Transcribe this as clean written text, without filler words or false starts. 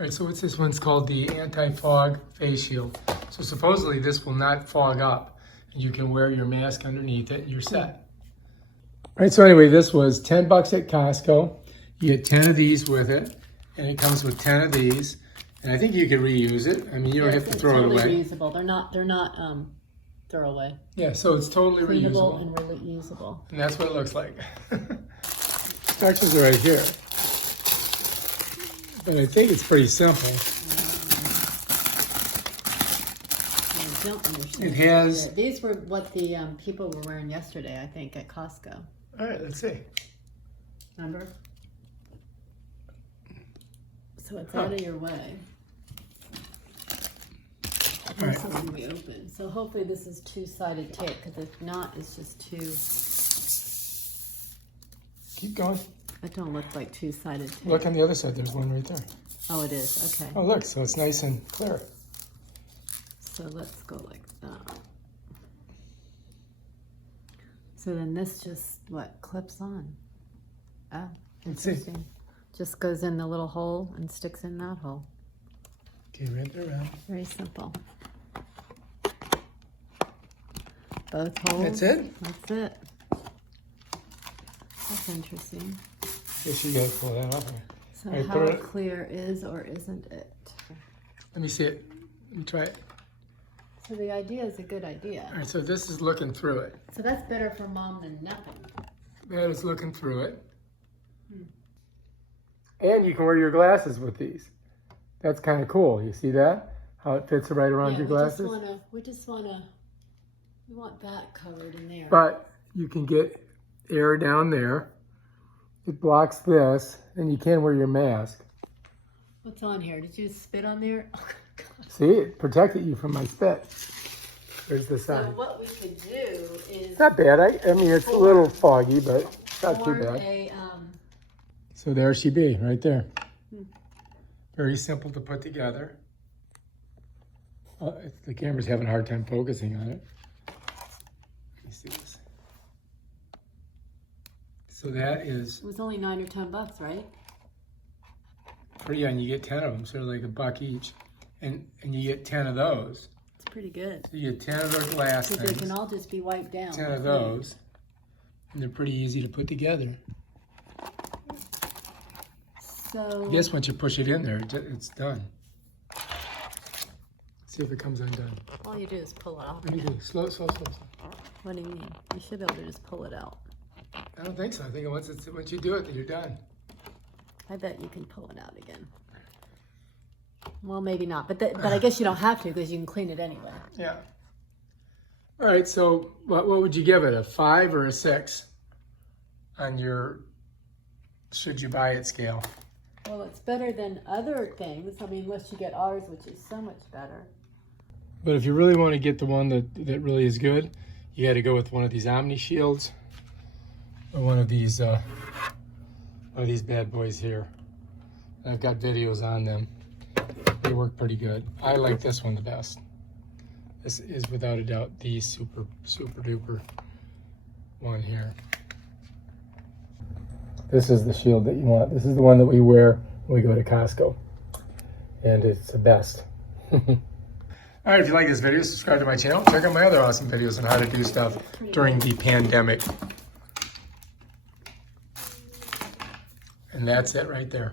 All right, so what's this one's called? The Anti Fog Face Shield. So supposedly this will not fog up. And you can wear your mask underneath it and you're set. All right, so anyway, this was 10 bucks at Costco. You get 10 of these with it, and it comes with 10 of these. And I think you can reuse it. I mean, you don't have to throw it away. Totally reusable. They're not throwaway. Yeah, so it's totally Cleanable reusable. and really usable. And that's what it looks like. Instructions are right here. But I think it's pretty simple. I don't understand. It has... These were what the people were wearing yesterday, I think, at Costco. All right, let's see. Remember? So it's out of your way. All right. This is going to be open. So hopefully this is two-sided tape, because if not, it's just two. Keep going. That don't look like two-sided tape. Look on the other side. There's one right there. Oh, it is. Okay. Oh, look. So it's nice and clear. So let's go like that. So then this just, what, clips on? Oh, Let's see. interesting. Just goes in the little hole and sticks in that hole. Okay, wrap it around. Very simple. Both holes. That's it? That's it. That's interesting. Guess you gotta pull that off. So Right, how put it- clear is or isn't it? Let me see it. Let me try it. So the idea is a good idea. All right, so this is looking through it. So that's better for mom than nothing. That is looking through it. And you can wear your glasses with these. That's kind of cool. You see that? How it fits right around your glasses? We want that covered in there. But you can get air down there. It blocks this, and you can wear your mask. What's on here? Did you just spit on there? Oh, God. See, it protected you from my spit. There's the So sign. what we could do is It's not bad. I mean, it's a little foggy, but it's not too form bad. a, So there she be, right there. Very simple to put together. The camera's having a hard time focusing on it. Let me see this. So that is it was only $9 or $10, right? pretty, and you get 10 of them, so they're like $1 each. And you get 10 of those. It's pretty good. So you get 10 of those glass Because they things, can all just be wiped down. 10 of those, and they're pretty easy to put together. So I guess once you push it in there, it's done. See if it comes undone. all you do is pull it off. Let me do it. Slow, slow, slow, slow. What do you mean? You should be able to just pull it out. I don't think so. I think once you do it, then you're done. I bet you can pull it out again. Well, maybe not, but I guess you don't have to because you can clean it anyway. Yeah. All right, so what would you give it, a 5 or a 6 on your should you buy it scale? Well, it's better than other things. I mean, unless you get ours, which is so much better. But if you really want to get the one that really is good, you got to go with one of these Omni Shields or one of these bad boys here. I've got videos on them. They work pretty good. I like this one the best. This is without a doubt the super duper one here. This is the shield that you want. This is the one that we wear when we go to Costco. And it's the best. All right, if you like this video, subscribe to my channel. Check out my other awesome videos on how to do stuff during the pandemic. And that's it right there.